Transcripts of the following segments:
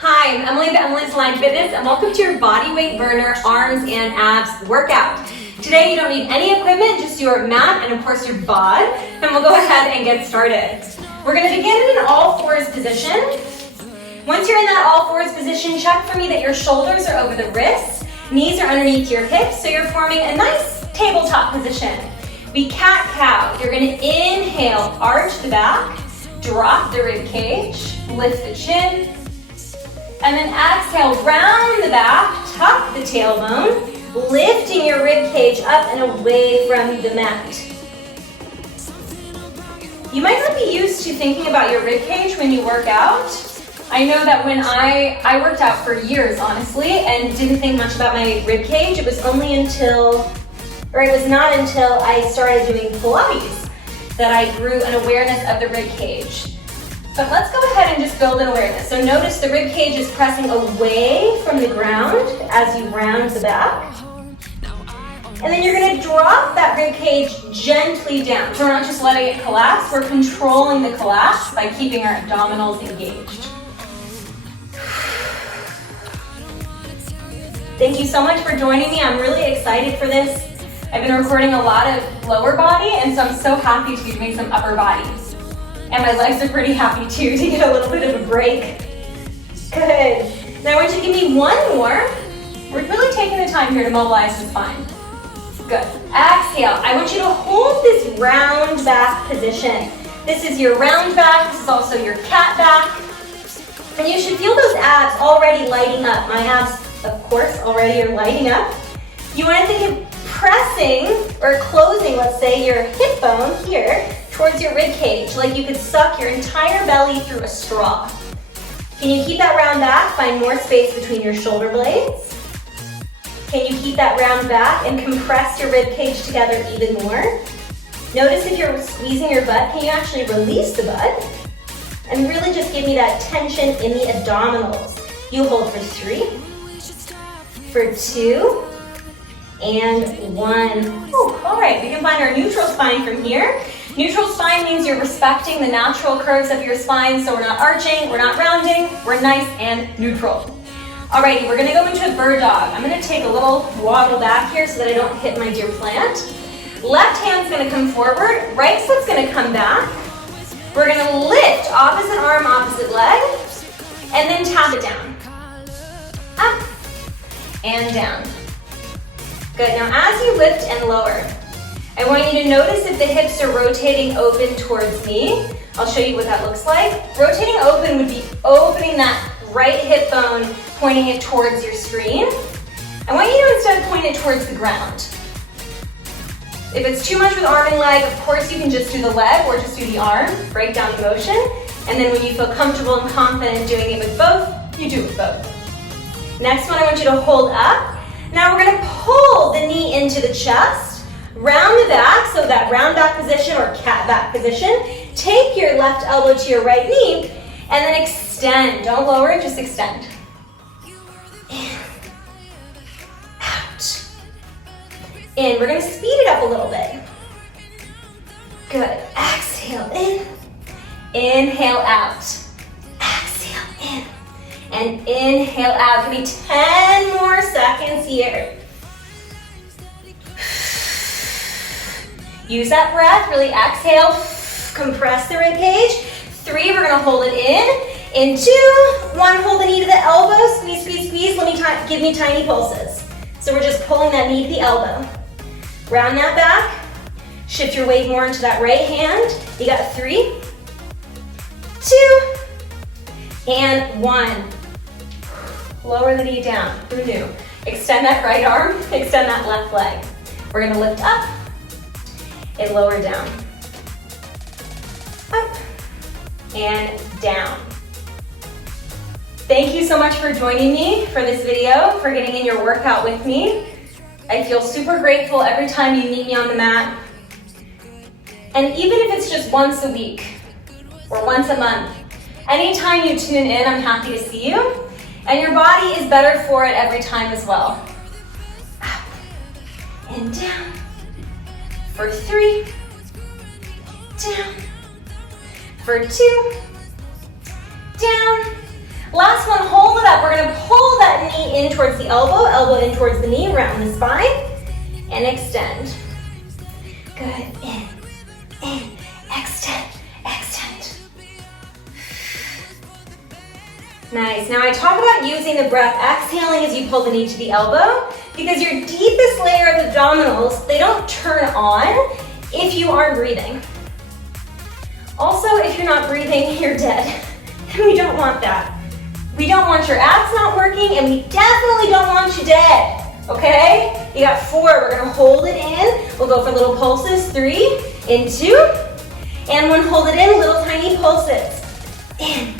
Hi, I'm Emily with Emily's Line Fitness, and welcome to your Bodyweight Burner Arms and Abs workout. Today you don't need any equipment, just your mat and of course your bod, and we'll go ahead and get started. We're going to begin in an all fours position. Once you're in that all fours position, check for me that your shoulders are over the wrists, knees are underneath your hips, so you're forming a nice tabletop position. We cat-cow. You're going to inhale, arch the back, drop the rib cage, lift the chin, and then exhale, round the back, tuck the tailbone, lifting your rib cage up and away from the mat. You might not be used to thinking about your rib cage when you work out. I know that when I worked out for years, honestly, and didn't think much about my rib cage. It was not until I started doing Pilates that I grew an awareness of the rib cage. But let's go ahead and just build an awareness. So notice the rib cage is pressing away from the ground as you round the back. And then you're gonna drop that rib cage gently down. So we're not just letting it collapse, we're controlling the collapse by keeping our abdominals engaged. Thank you so much for joining me. I'm really excited for this. I've been recording a lot of lower body, and so I'm so happy to be doing some upper body. And my legs are pretty happy too to get a little bit of a break. Good. Now I want you to give me one more. We're really taking the time here to mobilize the spine. Good. Exhale. I want you to hold this round back position. This is your round back. This is also your cat back. And you should feel those abs already lighting up. My abs, of course, already are lighting up. You want to think of pressing or closing, let's say, your hip bone here towards your rib cage, like you could suck your entire belly through a straw. Can you keep that round back? Find more space between your shoulder blades. Can you keep that round back and compress your rib cage together even more? Notice if you're squeezing your butt, can you actually release the butt? And really just give me that tension in the abdominals. You hold for 3, for 2, and 1. Ooh, all right, we can find our neutral spine from here. Neutral spine means you're respecting the natural curves of your spine, so we're not arching, we're not rounding, we're nice and neutral. Alrighty, we're gonna go into a bird dog. I'm gonna take a little waddle back here so that I don't hit my dear plant. Left hand's gonna come forward, right foot's gonna come back. We're gonna lift opposite arm, opposite leg, and then tap it down. Up and down. Good, now as you lift and lower, I want you to notice if the hips are rotating open towards me. I'll show you what that looks like. Rotating open would be opening that right hip bone, pointing it towards your screen. I want you to instead point it towards the ground. If it's too much with arm and leg, of course you can just do the leg or just do the arm, break down the motion. And then when you feel comfortable and confident doing it with both, you do it with both. Next one, I want you to hold up. Now we're gonna pull the knee into the chest. Round the back, so that round back position or cat back position. Take your left elbow to your right knee and then extend. Don't lower it, just extend. In, out. In. We're going to speed it up a little bit. Good. Exhale in. Inhale out. Exhale in. And inhale out. Give me 10 more seconds here. Use that breath, really exhale, compress the rib cage. 3, we're gonna hold it in 2, 1, hold the knee to the elbow, squeeze, squeeze, squeeze, give me tiny pulses. So we're just pulling that knee to the elbow. Round that back, shift your weight more into that right hand. You got 3, 2, and 1. Lower the knee down, who knew? Extend that right arm, extend that left leg. We're gonna lift up, and lower down. Up and down. Thank you so much for joining me for this video, for getting in your workout with me. I feel super grateful every time you meet me on the mat. And even if it's just once a week or once a month, anytime you tune in, I'm happy to see you. And your body is better for it every time as well. Up and down. For 3, down, for 2, down, Last one, hold it up. We're gonna pull that knee in towards the elbow, elbow in towards the knee, round the spine, and extend. Good, in, extend, extend. Nice, now I talk about using the breath, exhaling as you pull the knee to the elbow, because your deepest layer of abdominals, they don't turn on if you aren't breathing. Also, if you're not breathing, you're dead. And we don't want that. We don't want your abs not working, and we definitely don't want you dead, okay? You got 4, we're gonna hold it in. We'll go for little pulses, 3, in 2, and 1, hold it in, little tiny pulses. In,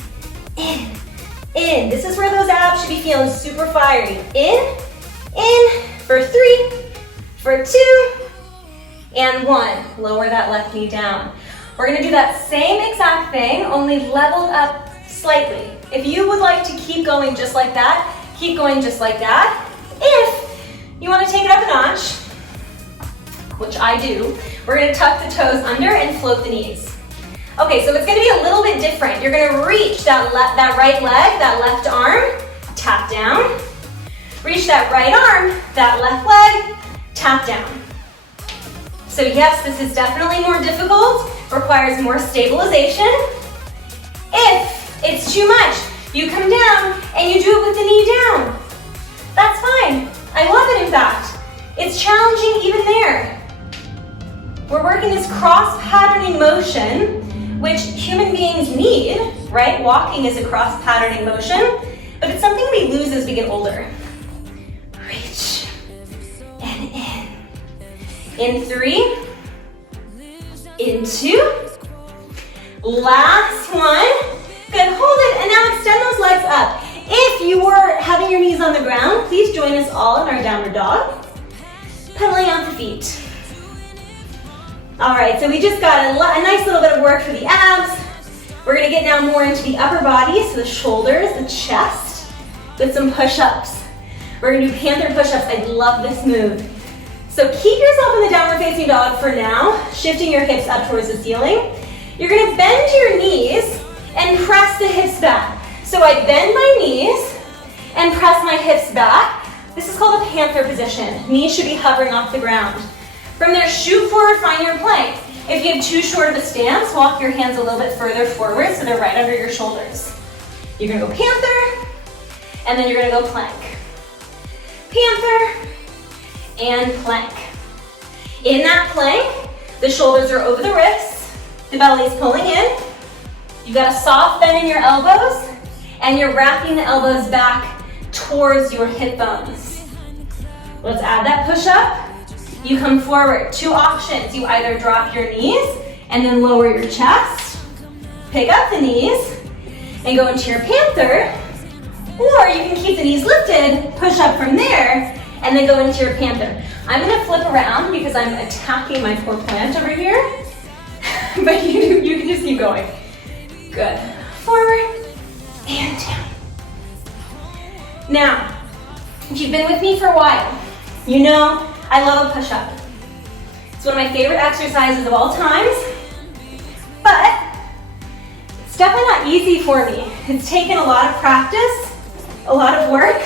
in. This is where those abs should be feeling super fiery. In, for 3, for 2, and 1. Lower that left knee down. We're gonna do that same exact thing, only leveled up slightly. If you would like to keep going just like that, keep going just like that. If you want to take it up a notch, which I do, we're going to tuck the toes under and float the knees. Okay, so it's going to be a little bit different. You're going to reach that right leg, that left arm, tap down. Reach that right arm, that left leg, tap down. So yes, this is definitely more difficult, requires more stabilization. If it's too much, you come down and you do it with the knee down. That's fine. I love it, in fact. It's challenging even there. We're working this cross-patterning motion, which human beings need, right? Walking is a cross-patterning motion, but it's something we lose as we get older. Reach and in. In 3, in 2, last one. Good, hold it, and now extend those legs up. If you were having your knees on the ground, please join us all in our downward dog. Pedaling out the feet. All right, so we just got a nice little bit of work for the abs. We're gonna get now more into the upper body, so the shoulders, the chest, with some push-ups. We're gonna do panther push-ups. I love this move. So keep yourself in the downward facing dog for now, shifting your hips up towards the ceiling. You're gonna bend your knees and press the hips back. So I bend my knees and press my hips back. This is called a panther position. Knees should be hovering off the ground. From there, shoot forward, find your plank. If you have too short of a stance, walk your hands a little bit further forward so they're right under your shoulders. You're gonna go panther, and then you're gonna go plank. Panther, and plank. In that plank, the shoulders are over the wrists, the belly is pulling in. You've got a soft bend in your elbows, and you're wrapping the elbows back towards your hip bones. Let's add that push-up. You come forward. 2 options. You either drop your knees and then lower your chest, pick up the knees, and go into your panther, or you can keep the knees lifted, push up from there, and then go into your panther. I'm gonna flip around because I'm attacking my poor plant over here, but you can just keep going. Good. Forward and down. Now, if you've been with me for a while, you know I love a push-up. It's one of my favorite exercises of all times, but it's definitely not easy for me. It's taken a lot of practice, a lot of work.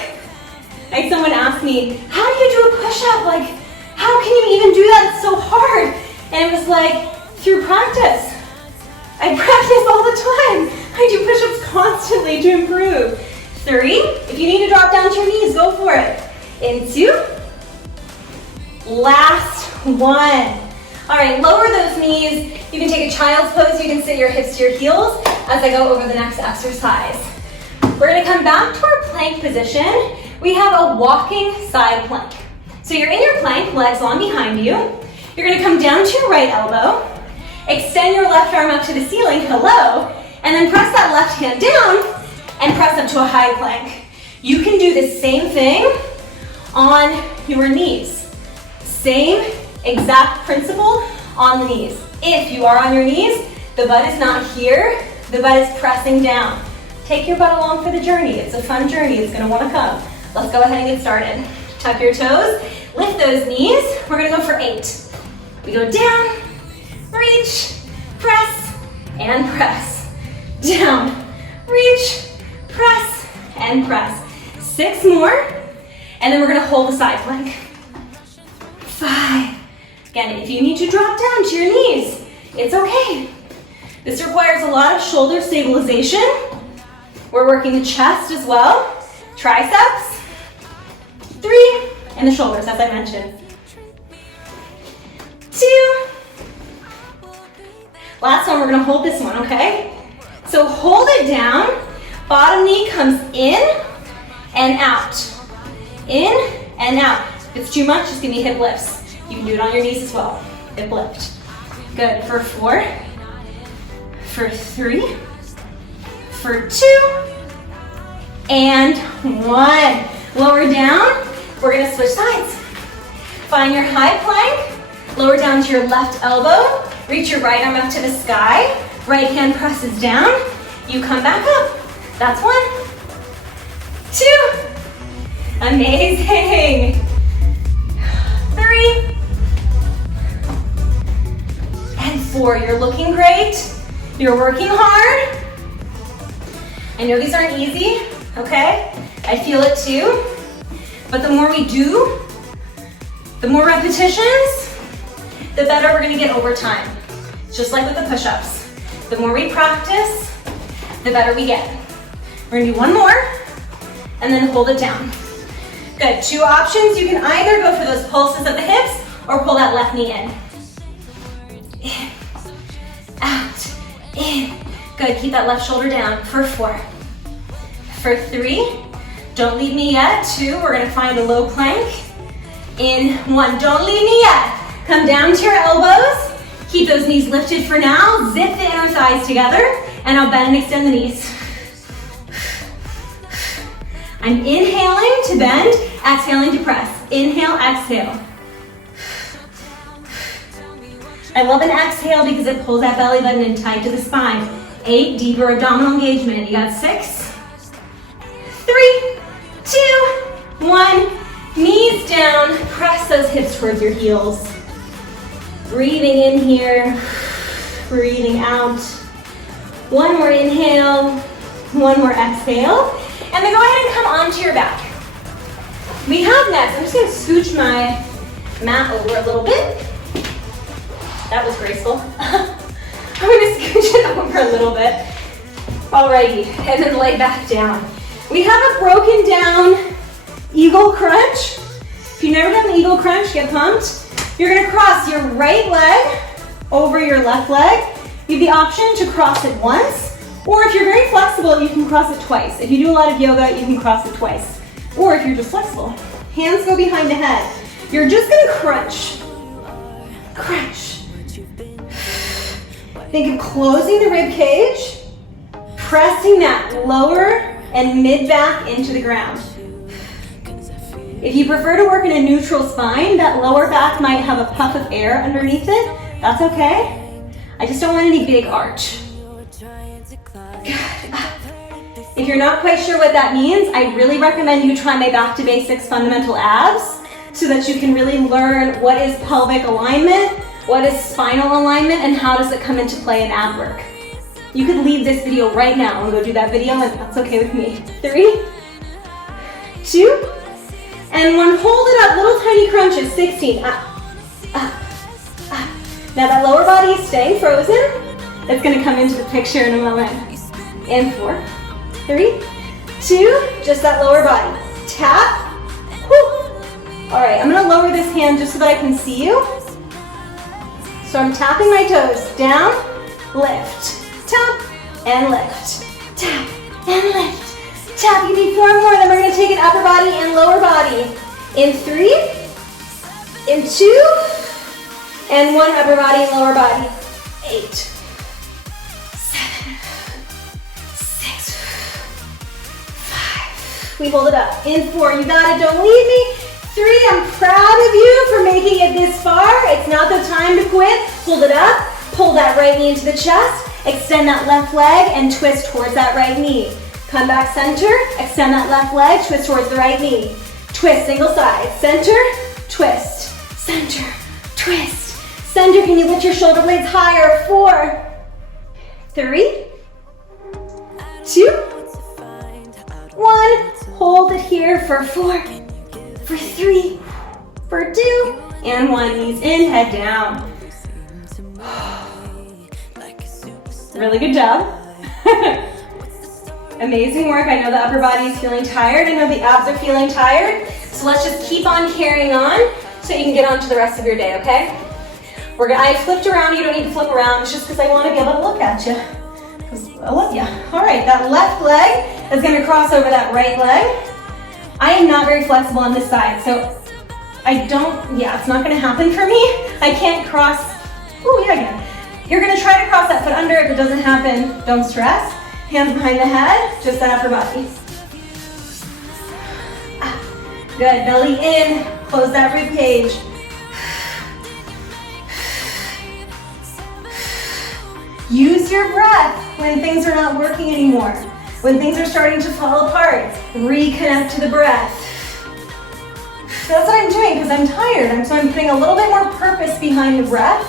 I had someone ask me, how do you do a push-up? Like, how can you even do that? It's so hard. And it was like, through practice. I practice all the time. I do push-ups constantly to improve. 3, if you need to drop down to your knees, go for it. In 2, last one. All right, lower those knees. You can take a child's pose. You can sit your hips to your heels as I go over the next exercise. We're gonna come back to our plank position. We have a walking side plank. So you're in your plank, legs long behind you. You're gonna come down to your right elbow, extend your left arm up to the ceiling, hello, and then press that left hand down and press up to a high plank. You can do the same thing on your knees. Same exact principle on the knees. If you are on your knees, the butt is not here, the butt is pressing down. Take your butt along for the journey. It's a fun journey, it's gonna wanna come. Let's go ahead and get started. Tuck your toes, lift those knees. We're gonna go for 8. We go down, reach, press, and press. Down, reach, press, and press. 6 more, and then we're gonna hold the side plank. 5. Again, if you need to drop down to your knees, it's okay. This requires a lot of shoulder stabilization. We're working the chest as well. Triceps. 3, and the shoulders, as I mentioned. 2. Last one, we're gonna hold this one, okay? So hold it down. Bottom knee comes in and out. In and out. If it's too much, just give me hip lifts. You can do it on your knees as well. Hip lift. Good. For 4. For 3. For 2. And 1. Lower down. We're gonna switch sides. Find your high plank. Lower down to your left elbow. Reach your right arm up to the sky. Right hand presses down. You come back up. That's 1. 2. Amazing. 3. And 4. You're looking great. You're working hard. I know these aren't easy, okay? I feel it too. But the more we do, the more repetitions, the better we're gonna get over time. It's just like with the push-ups. The more we practice, the better we get. We're gonna do 1 more, and then hold it down. Good, 2 options. You can either go for those pulses of the hips, or pull that left knee in. In, out, in. Good, keep that left shoulder down for 4. For 3, don't leave me yet. 2, we're gonna find a low plank. In 1, don't leave me yet. Come down to your elbows. Keep those knees lifted for now. Zip the inner thighs together, and I'll bend and extend the knees. I'm inhaling to bend, exhaling to press. Inhale, exhale. I love an exhale because it pulls that belly button in tight to the spine. 8, deeper abdominal engagement. You got 6, 3, 2, 1. Knees down, press those hips towards your heels. Breathing in here, breathing out. 1 more inhale, 1 more exhale. And then go ahead and come onto your back. We have next, I'm just gonna scooch my mat over a little bit. That was graceful. I'm gonna scooch it over a little bit. Alrighty, and then lay back down. We have a broken down eagle crunch. If you've never done the eagle crunch, get pumped. You're gonna cross your right leg over your left leg. You have the option to cross it once, or if you're very flexible, you can cross it twice. If you do a lot of yoga, you can cross it twice. Or if you're just flexible, hands go behind the head. You're just gonna crunch. Crunch. Think of closing the rib cage, pressing that lower and mid back into the ground. If you prefer to work in a neutral spine, that lower back might have a puff of air underneath it. That's okay. I just don't want any big arch. Good. If you're not quite sure what that means, I really recommend you try my Back to Basics Fundamental Abs so that you can really learn what is pelvic alignment, what is spinal alignment, and how does it come into play in ab work. You could leave this video right now and go do that video, and that's okay with me. 3, 2, and 1. Hold it up, little tiny crunches. 16, up, up, up. Now that lower body is staying frozen. It's gonna come into the picture in a moment. And 4, 3, 2, just that lower body. Tap, whoo. All right, I'm gonna lower this hand just so that I can see you. So I'm tapping my toes, down, lift, tap, and lift, tap, and lift. Tap, you need 4 more, then we're gonna take it upper body and lower body. In 3, in 2, and 1 upper body and lower body. 8, 7, 6, 5. We hold it up. In 4, you got it, don't leave me. 3, I'm proud of you for making it this far. It's not the time to quit. Hold it up, pull that right knee into the chest, extend that left leg, and twist towards that right knee. Come back center, extend that left leg, twist towards the right knee. Twist, single side, center, twist, center, twist. Center, can you lift your shoulder blades higher? 4, 3, 2, 1. hold it here for 4, for 3, for 2, and 1. Knees in, head down. Really good job. Amazing work. I know the upper body is feeling tired. I know the abs are feeling tired. So let's just keep on carrying on so you can get on to the rest of your day, okay? I flipped around. You don't need to flip around. It's just because I want to be able to look at you. I love you. All right, that left leg is going to cross over that right leg. I am not very flexible on this side, so it's not going to happen for me. I can't cross. Oh, yeah, again. You're going to try to cross that foot under. If it doesn't happen, don't stress. Hands behind the head, just that upper body. Good, belly in, close that rib cage. Use your breath when things are not working anymore. When things are starting to fall apart, reconnect to the breath. That's what I'm doing because I'm tired. So I'm putting a little bit more purpose behind the breath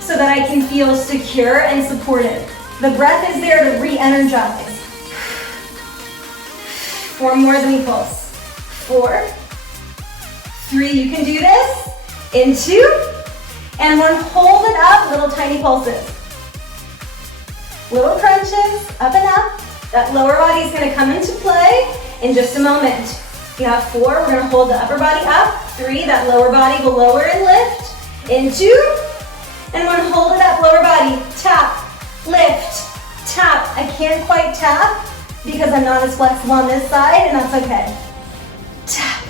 so that I can feel secure and supported. The breath is there to re-energize. 4 more than equals. 4, 3, you can do this. In 2, and 1, hold it up, little tiny pulses. Little crunches, up and up. That lower body is going to come into play in just a moment. You have 4, we're going to hold the upper body up. 3, that lower body will lower and lift. In 2, and 1, hold it up, lower body, tap, lift, tap. I can't quite tap because I'm not as flexible on this side, and that's okay. Tap.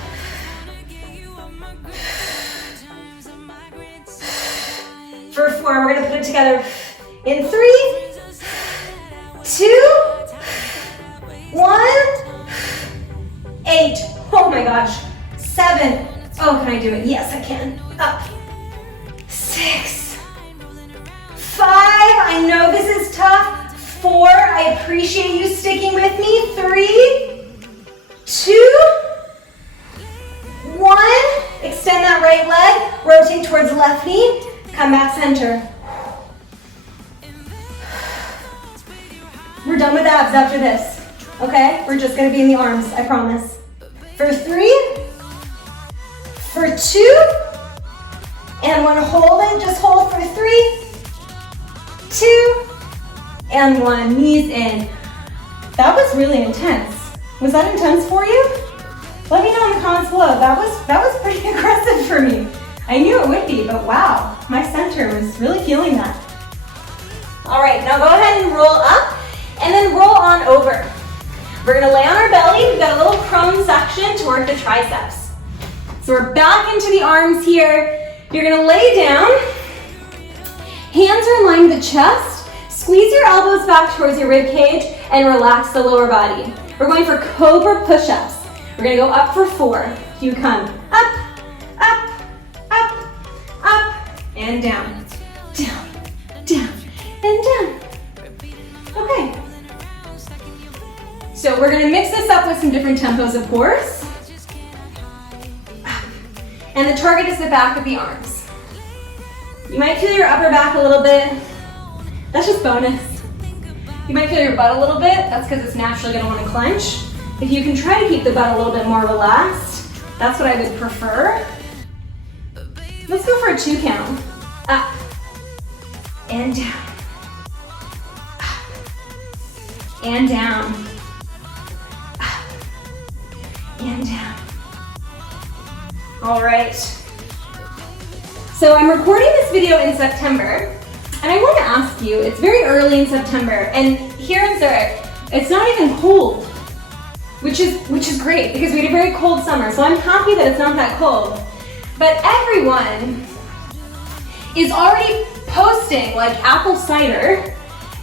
For 4, we're going to put it together in 3, 2, 1, 8. Oh my gosh. 7. Oh, can I do it? Yes, I can. Up. 6. 5. I know this is tough. 4. I appreciate you sticking with me. 3, 2, 1. Extend that right leg. Rotate towards the left knee. Come back center. We're done with abs after this, okay? We're just gonna be in the arms, I promise. For 3, for 2, and 1, hold it, just hold for 3, 2, and 1, knees in. That was really intense. Was that intense for you? Let me know in the comments below. That was pretty aggressive for me. I knew it would be, but wow, my center was really feeling that. All right, now go ahead and roll up. And then roll on over. We're gonna lay on our belly. We've got a little prone section to work the triceps. So we're back into the arms here. You're gonna lay down. Hands are in line with the chest. Squeeze your elbows back towards your rib cage and relax the lower body. We're going for Cobra Push-Ups. We're gonna go up for 4. You come up, up, up, up, and down, down, down, and down. Okay. So we're gonna mix this up with some different tempos, of course. And the target is the back of the arms. You might feel your upper back a little bit. That's just bonus. You might feel your butt a little bit. That's because it's naturally gonna wanna clench. If you can try to keep the butt a little bit more relaxed, that's what I would prefer. Let's go for a 2 count. Up and down. And down, up, and down. All right. So I'm recording this video in September, and I want to ask you, it's very early in September, and here in Zurich, it's not even cold, which is great because we had a very cold summer, so I'm happy that it's not that cold. But everyone is already posting like apple cider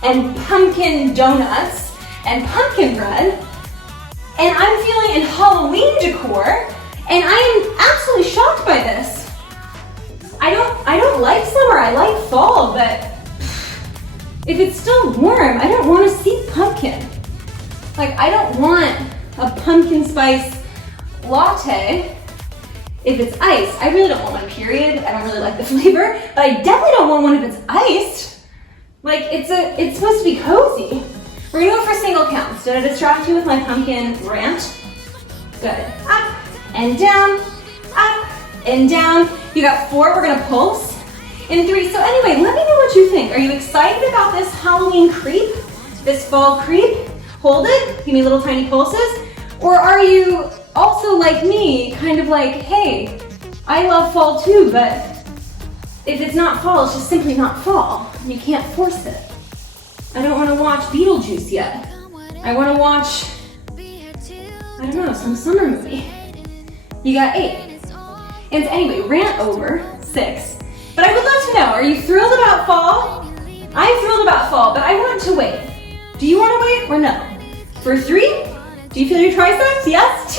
and pumpkin donuts and pumpkin bread, and I'm feeling in Halloween decor, and I am absolutely shocked by this. I don't like summer, I like fall, but if it's still warm, I don't want to see pumpkin. Like, I don't want a pumpkin spice latte if it's iced. I really don't want one, period. I don't really like the flavor, but I definitely don't want one if it's iced. Like, it's supposed to be cozy. We're gonna go for single counts. Did I distract you with my pumpkin rant? Good. Up and down, up and down. You got 4, we're gonna pulse. In 3, so anyway, let me know what you think. Are you excited about this Halloween creep? This fall creep? Hold it, give me little tiny pulses. Or are you also like me, kind of like, hey, I love fall too, but if it's not fall, it's just simply not fall. You can't force it. I don't wanna watch Beetlejuice yet. I wanna watch, I don't know, some summer movie. You got 8. And anyway, ran over 6. But I would love to know, are you thrilled about fall? I'm thrilled about fall, but I want to wait. Do you want to wait or no? For 3, do you feel your triceps? Yes,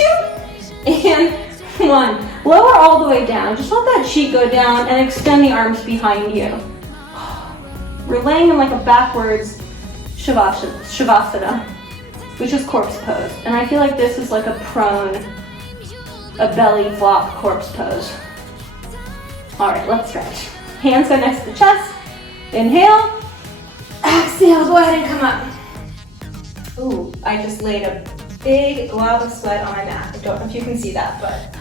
2, and 1. Lower all the way down. Just let that cheek go down and extend the arms behind you. We're laying in like a backwards shavasana, which is corpse pose. And I feel like this is like a prone, a belly flop corpse pose. All right, let's stretch. Hands go next to the chest. Inhale. Exhale, go ahead and come up. Ooh, I just laid a big glob of sweat on my mat. I don't know if you can see that, but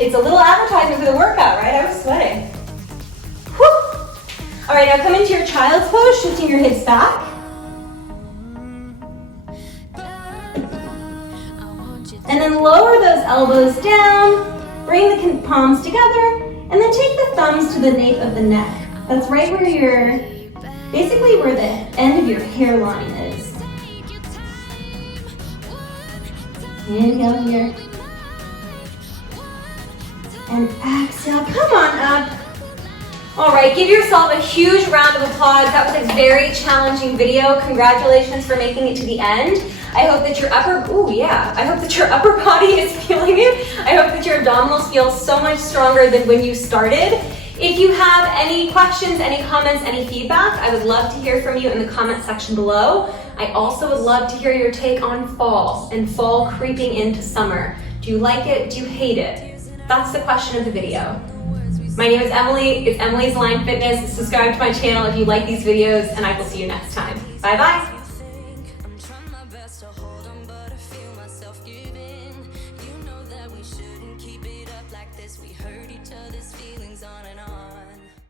it's a little advertising for the workout, right? I was sweating. Whew. All right, now come into your child's pose, shifting your hips back. And then lower those elbows down, bring the palms together, and then take the thumbs to the nape of the neck. That's right where basically where the end of your hairline is. Inhale here. And exhale, come on up. All right, give yourself a huge round of applause. That was a very challenging video. Congratulations for making it to the end. I hope that your I hope that your upper body is feeling it. I hope that your abdominals feel so much stronger than when you started. If you have any questions, any comments, any feedback, I would love to hear from you in the comment section below. I also would love to hear your take on fall and fall creeping into summer. Do you like it? Do you hate it? That's the question of the video. My name is Emily. It's Emily's Line Fitness. Subscribe to my channel if you like these videos, and I will see you next time. Bye-bye. We hurt each other's feelings on and on.